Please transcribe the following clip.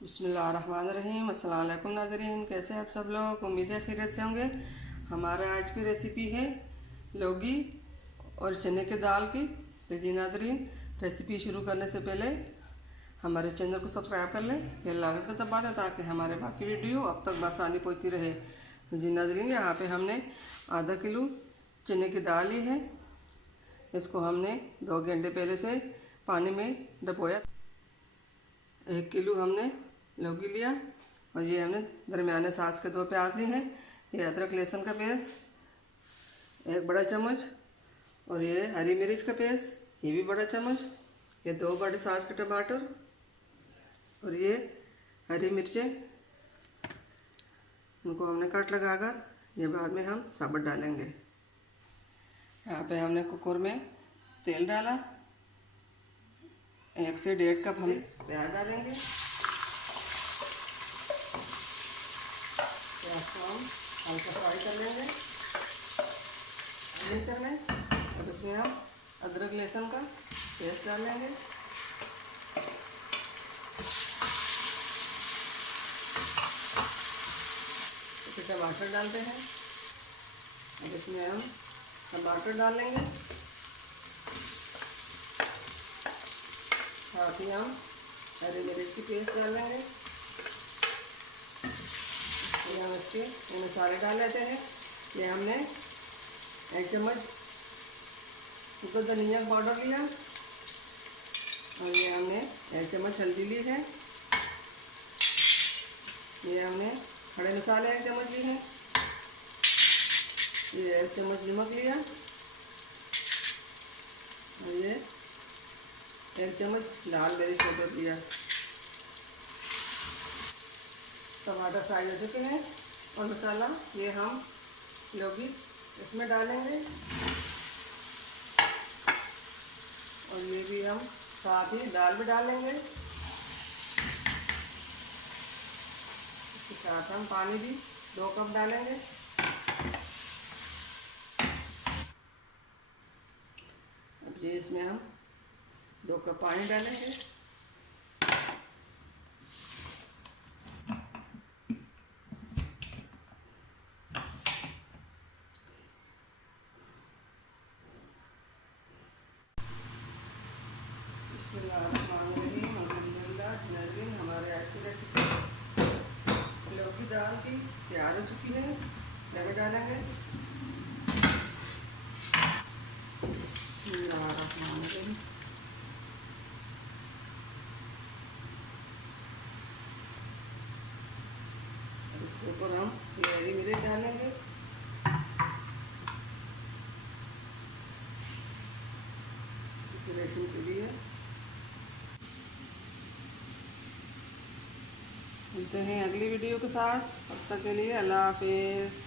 बिस्मिल्लाहिर्रहमानिर्रहीम। अस्सलाम वालेकुम नाज़रीन, कैसे हैं आप सब लोग। उम्मीद है खैरियत से होंगे। हमारा आज की रेसिपी है लौकी और चने की दाल की। देखिए नाज़रीन, रेसिपी शुरू करने से पहले हमारे चैनल को सब्सक्राइब कर लें, बेल आइकन को दबा दें ताकि हमारे बाकी वीडियो अब तक बसानी पहुँचती रहे। जी नाज़रीन, यहाँ पे हमने आधा किलो चने की दाल ली है। इसको हमने 2 घंटे पहले से पानी में डुबोया। 1 किलो हमने लौकी लिया और ये हमने दरमियाने साइज के 2 प्याज लिए हैं। ये अदरक लहसुन का पेस्ट 1 बड़ा चम्मच और ये हरी मिर्च का पेस्ट ये भी बड़ा चम्मच। ये 2 बड़े साइज के टमाटर और ये हरी मिर्चें, उनको हमने कट लगाकर ये बाद में हम साबुत डालेंगे। यहाँ पे हमने कुकर में तेल डाला, 1 से 1.5 कप हम प्याज डालेंगे। प्याज को हम हल्का फ्राई कर लेंगे और उसमें हम अदरक लहसुन का पेस्ट डालेंगे। फिर टमाटर डालते हैं और इसमें हम टमाटर डालेंगे, साथ ही हम हरी मिर्च की पेस्ट डालेंगे। हम इसके ये मसाले डाल लेते हैं। ये हमने 1 चम्मच सूखा धनिया पाउडर लिया और ये हमने 1 चम्मच हल्दी ली है। ये हमने खड़े मसाले 1 चम्मच लिए हैं। ये 1 चम्मच नमक लिया और ये 1 चम्मच लाल मिर्च पाउडर लिया। टमाटर फ्राई हो चुके हैं और मसाला ये हम लौकी इसमें डालेंगे और ये भी हम साथ ही दाल भी डालेंगे। इसके साथ हम पानी भी 2 कप डालेंगे। अब ये इसमें हम 2 कप पानी डालेंगे। बिस्मिल्लाहिर्रहमानिर्रहीम। अल्हम्दुलिल्लाह। नाज़रीन, हमारे आज की रेसिपी लौकी दाल की तैयार हो चुकी है। लगा डालेंगे। बिस्मिल्लाहिर्रहमानिर्रहीम। इसके ऊपर हम हरी मिर्च डालेंगे। डेकोरेशन के लिए मिलते हैं अगली वीडियो के साथ। तब तक के लिए अल्लाह हाफिज़।